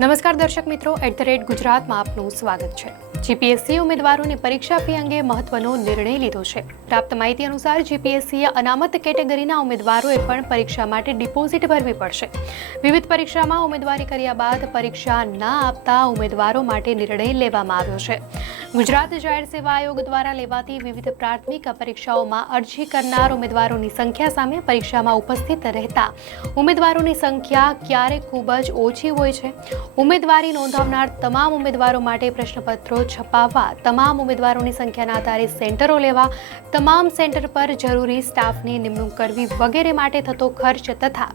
નમસ્કાર દર્શક મિત્રો, @ગુજરાતમાં આપનું સ્વાગત છે। જીપીએસસી ઉમેદવારોની પરીક્ષા ફી અંગે મહત્વનો નિર્ણય લીધો છે। પ્રાપ્ત માહિતી અનુસાર જીપીએસસીએ અનામત કેટેગરીના ઉમેદવારોએ પણ પરીક્ષા માટે ડિપોઝિટ ભરવી પડશે। વિવિધ પરીક્ષામાં ઉમેદવારી કર્યા બાદ પરીક્ષા ન આપતા ઉમેદવારો માટે નિર્ણય લેવામાં આવ્યો છે। ગુજરાત જાહેર સેવા આયોગ દ્વારા લેવાતી વિવિધ પ્રાથમિક પરીક્ષાઓમાં અરજી કરનાર ઉમેદવારોની સંખ્યા સામે પરીક્ષામાં ઉપસ્થિત રહેતા ઉમેદવારોની સંખ્યા ક્યારેક ખૂબ જ ઓછી હોય છે। ઉમેદવારી નોંધાવનાર તમામ ઉમેદવારો માટે પ્રશ્નપત્રો છપાવવા, તમામ ઉમેદવારોની સંખ્યાના આધારે સેન્ટરો લેવા, તમામ સેન્ટર પર જરૂરી સ્ટાફની નિમણૂક કરવી વગેરે માટે થતો ખર્ચ તથા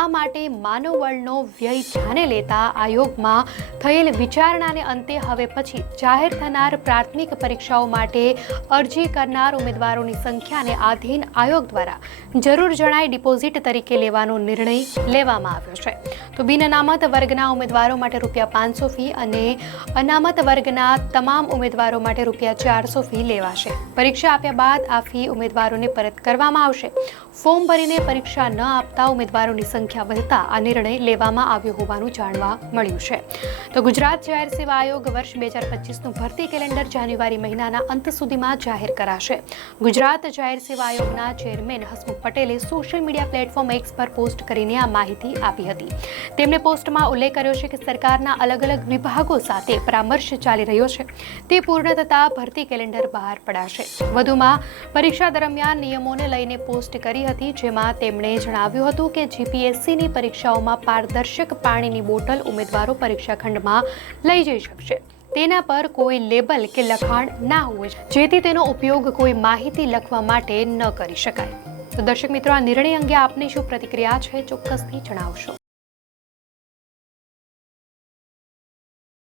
આ માટે માનવબળનો વ્યય ધ્યાને લેતા આયોગમાં થયેલ વિચારણાને અંતે હવે પછી જાહેર થનાર પ્રાથમિક પરીક્ષાઓ માટે અરજી કરનાર ઉમેદવારોની સંખ્યાને આધીન આયોગ દ્વારા જરૂર જણાય ડિપોઝિટ તરીકે લેવાનો નિર્ણય લેવામાં આવ્યો છે। તો બિન અનામત વર્ગના ઉમેદવારો માટે ₹500 ફી અને અનામત વર્ગના તમામ ઉમેદવારો માટે ₹400 ફી લેવાશે। પરીક્ષા આપ્યા બાદ આ ફી ઉમેદવારોને પરત કરવામાં આવશે। ફોર્મ ભરીને પરીક્ષા ન આપતા ઉમેદવારોની સંખ્યા વધતા આ નિર્ણય લેવામાં આવ્યો હોવાનું જાણવા મળ્યું છે। તો ગુજરાત જાહેર સેવા આયોગ વર્ષ 2025નું ભરતી કેલેન્ડર જાન્યુઆરી મહિનાના અંત સુધીમાં જાહેર કરાશે। ગુજરાત જાહેર સેવા આયોગના ચેરમેન હસમુખ પટેલે સોશિયલ મીડિયા પ્લેટફોર્મ એક્સ પર પોસ્ટ કરીને આ માહિતી આપી હતી। તેમણે પોસ્ટમાં ઉલ્લેખ કર્યો છે કે સરકારના અલગ અલગ વિભાગો સાથે પરામર્શ ચાલી રહ્યો છે, તે પૂર્ણ થતાં ભરતી કેલેન્ડર બહાર પડાશે। વધુમાં પરીક્ષા દરમિયાન નિયમોને લઈને પોસ્ટ કરી હતી, જેમાં તેમણે જણાવ્યું હતું કે જીપીએસસીની પરીક્ષાઓમાં પારદર્શક પાણીની બોટલ ઉમેદવારો પરીક્ષા ખંડમાં લઈ જઈ શકશે। તેના પર કોઈ લેબલ કે લખાણ ના હોય, જેથી તેનો ઉપયોગ કોઈ માહિતી લખવા માટે ન કરી શકાય। તો દર્શક મિત્રો, આ નિર્ણય અંગે આપની શું પ્રતિક્રિયા છે, ચોક્કસથી જણાવશો।